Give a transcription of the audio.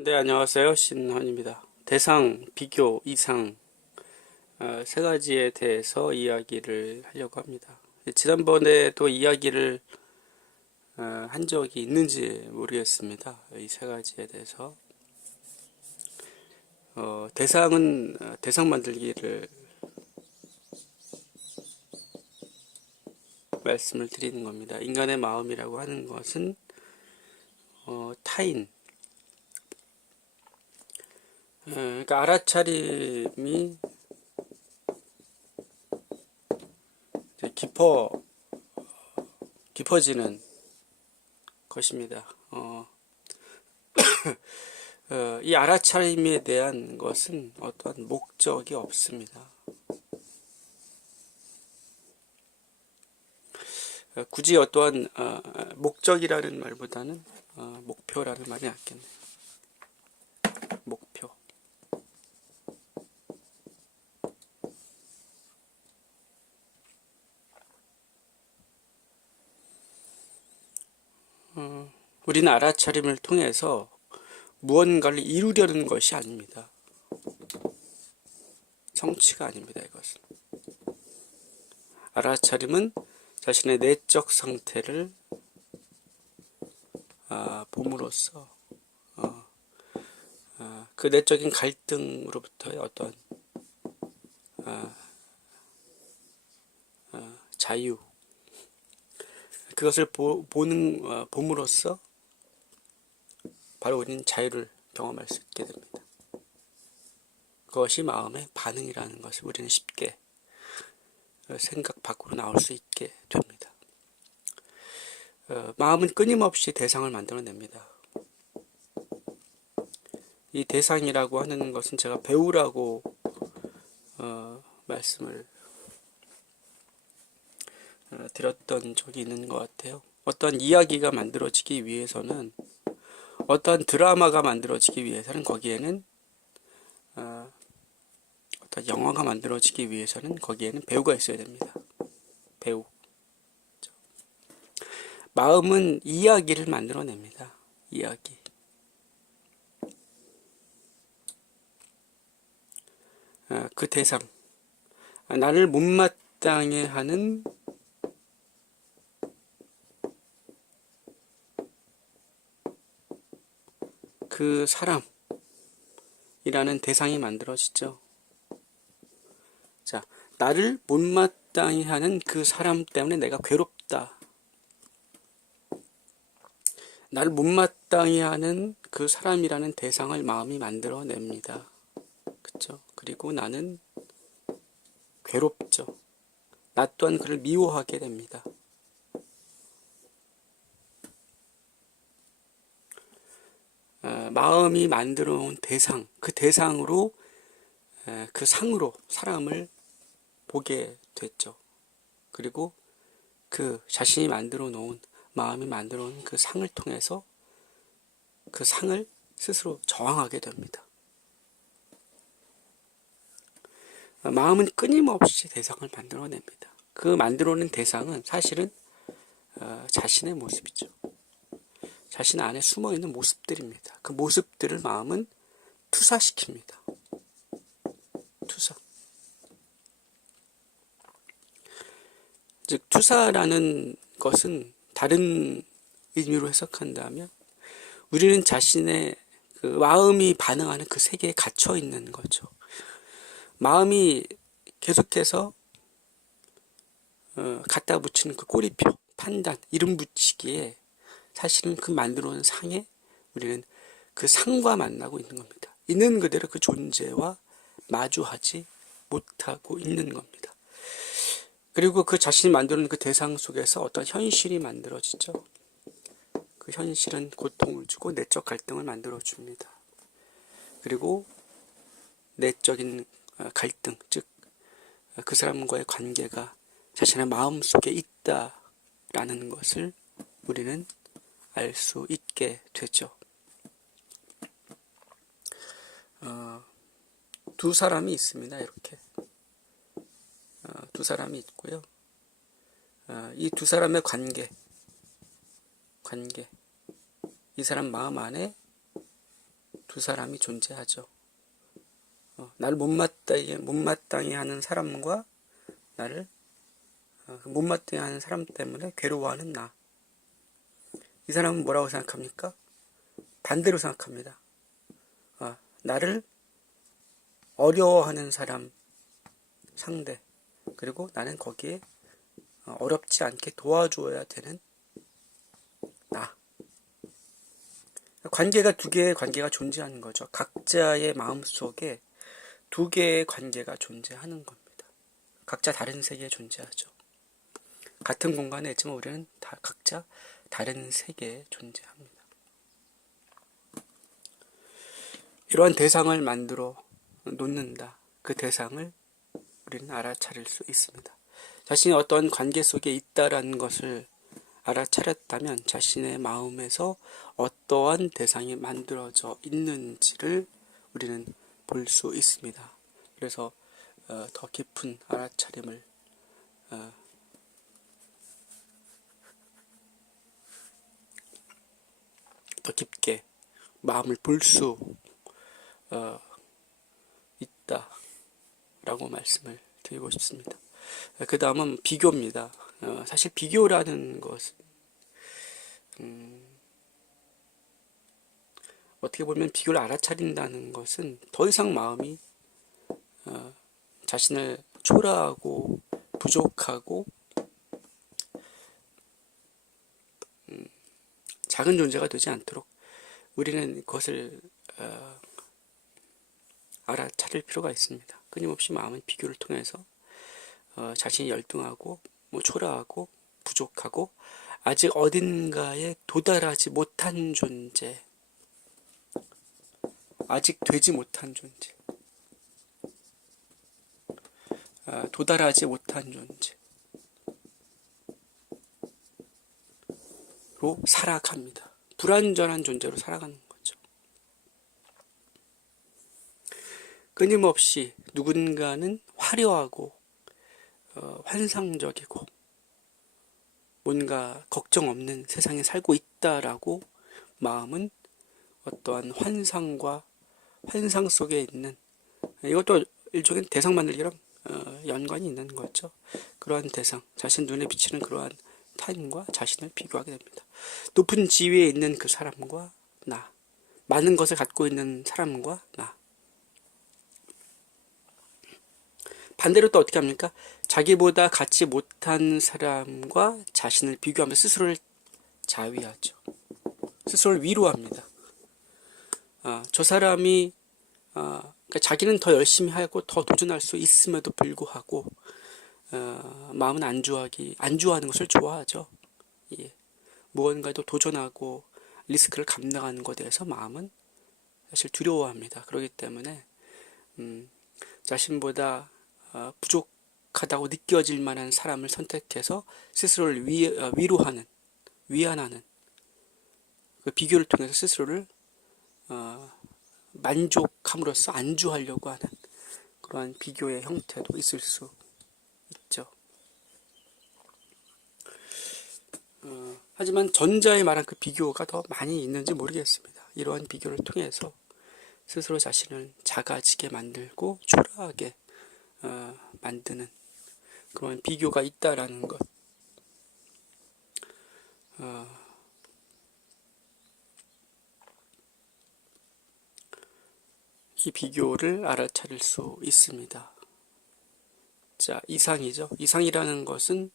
네, 안녕하세요. 신헌입니다. 대상, 비교, 이상, 어, 세 가지에 대해서 이야기를 하려고 합니다. 지난번에도 이야기를 어, 한 적이 있는지 모르겠습니다. 이 세 가지에 대해서. 어, 대상은 어, 대상 만들기를 말씀을 드리는 겁니다. 인간의 마음이라고 하는 것은 어, 타인, 예, 그러니까 알아차림이 깊어 깊어지는 것입니다. 어, 어, 이 알아차림에 대한 것은 어떠한 목적이 없습니다. 어, 굳이 어떠한 어, 목적이라는 말보다는 어, 목표라는 말이 낫겠네요. 목표. 어, 우리는 알아차림을 통해서 무언가를 이루려는 것이 아닙니다. 성취가 아닙니다, 이것은. 알아차림은 자신의 내적 상태를 아, 봄으로써 어, 아, 그 내적인 갈등으로부터의 어떤 아, 아, 자유 그것을 보, 보는 어, 봄으로써 바로 우리는 자유를 경험할 수 있게 됩니다. 그것이 마음의 반응이라는 것을 우리는 쉽게 어, 생각 밖으로 나올 수 있게 됩니다. 어, 마음은 끊임없이 대상을 만들어냅니다. 이 대상이라고 하는 것은 제가 배우라고 어, 말씀을 어, 드렸던 적이 있는 것 같아요. 어떤 이야기가 만들어지기 위해서는 어떤 드라마가 만들어지기 위해서는 거기에는 어, 어떤 영화가 만들어지기 위해서는 거기에는 배우가 있어야 됩니다. 배우. 마음은 이야기를 만들어냅니다. 이야기. 아, 그 대상. 아, 나를 못마땅해 하는 그 사람이라는 대상이 만들어지죠. 자, 나를 못마땅해 하는 그 사람 때문에 내가 괴롭다. 나를 못마땅해 하는 그 사람이라는 대상을 마음이 만들어냅니다. 그쵸? 그리고 나는 괴롭죠. 나 또한 그를 미워하게 됩니다. 어, 마음이 만들어 온 대상, 그 대상으로, 에, 그 상으로 사람을 보게 됐죠. 그리고 그 자신이 만들어 놓은, 마음이 만들어 놓은 그 상을 통해서 그 상을 스스로 저항하게 됩니다. 어, 마음은 끊임없이 대상을 만들어냅니다. 그 만들어낸 대상은 사실은 어, 자신의 모습이죠. 자신 안에 숨어 있는 모습들입니다. 그 모습들을 마음은 투사시킵니다. 투사. 즉, 투사라는 것은 다른 의미로 해석한다면 우리는 자신의 그 마음이 반응하는 그 세계에 갇혀 있는 거죠. 마음이 계속해서 어, 갖다 붙이는 그 꼬리표, 판단, 이름 붙이기에 사실은 그 만들어 놓은 상에 우리는 그 상과 만나고 있는 겁니다. 있는 그대로 그 존재와 마주하지 못하고 있는 겁니다. 그리고 그 자신이 만드는 그 대상 속에서 어떤 현실이 만들어지죠. 그 현실은 고통을 주고 내적 갈등을 만들어 줍니다. 그리고 내적인 어, 갈등, 즉 그 사람과의 관계가 자신의 마음 속에 있다라는 것을 우리는 알 수 있게 되죠. 두 사람이 있습니다. 이렇게 어, 두 사람이 있고요. 어, 이두 사람의 관계, 관계, 이 사람 마음 안에 두두 사람이 존재하죠. 어, 나를 못마땅히, 못마땅히 하는 사람과 나를 어, 그 못마땅히 하는 사람 때문에 괴로워하는 나. 이 사람은 뭐라고 생각합니까? 반대로 생각합니다. 어, 나를 어려워하는 사람 상대 그리고 나는 거기에 어, 어렵지 않게 도와줘야 되는 나. 관계가 두 개의 관계가 존재하는 거죠. 각자의 마음 속에 두 개의 관계가 존재하는 겁니다. 각자 다른 세계에 존재하죠. 같은 공간에 있지만 우리는 다 각자 다른 세계에 존재합니다. 이러한 대상을 만들어 놓는다. 그 대상을 우리는 알아차릴 수 있습니다. 자신이 어떤 관계 속에 있다라는 것을 알아차렸다면 자신의 마음에서 어떠한 대상이 만들어져 있는지를 우리는 볼 수 있습니다. 그래서 어, 더 깊은 알아차림을 어, 더 깊게 마음을 볼수 어, 있다 라고 말씀을 드리고 싶습니다. 그 다음은 비교입니다. 어, 사실 비교라는 것은 음, 어떻게 보면 비교를 알아차린다는 것은 더 이상 마음이 어, 자신을 초라하고 부족하고 음, 작은 존재가 되지 않도록 우리는 그것을 어, 알아차릴 필요가 있습니다. 끊임없이 마음의 비교를 통해서 어, 자신이 열등하고 뭐 초라하고 부족하고 아직 어딘가에 도달하지 못한 존재, 아직 되지 못한 존재, 아, 도달하지 못한 존재로 살아갑니다. 불완전한 존재로 살아가는 거죠. 끊임없이 누군가는 화려하고 어, 환상적이고 뭔가 걱정 없는 세상에 살고 있다라고 마음은 어떠한 환상과 환상 속에 있는 이것도 일종의 대상 만들기랑 어, 연관이 있는 거죠. 그러한 대상, 자신 눈에 비치는 그러한 타인과 자신을 비교하게 됩니다. 높은 지위에 있는 그 사람과 나, 많은 것을 갖고 있는 사람과 나. 반대로 또 어떻게 합니까? 자기보다 갖지 못한 사람과 자신을 비교하며 스스로를 자위하죠. 스스로를 위로합니다. 아, 저 사람이 아, 그러니까 자기는 더 열심히 하고 더 도전할 수 있음에도 불구하고 어, 마음은 안주하기 안주하는 것을 좋아하죠. 예. 무언가도 도전하고 리스크를 감당하는 것에 대해서 마음은 사실 두려워합니다. 그렇기 때문에 음, 자신보다 어, 부족하다고 느껴질 만한 사람을 선택해서 스스로를 위, 어, 위로하는 위안하는 그 비교를 통해서 스스로를 어, 만족함으로써 안주하려고 하는 그러한 비교의 형태도 있을 수 있죠. 어, 하지만 전자의 말한 그 비교가 더 많이 있는지 모르겠습니다. 이러한 비교를 통해서 스스로 자신을 작아지게 만들고 초라하게 어, 만드는 그런 비교가 있다라는 것. 어, 이 비교를 알아차릴 수 있습니다. 자, 이상이죠. 이상이라는 것은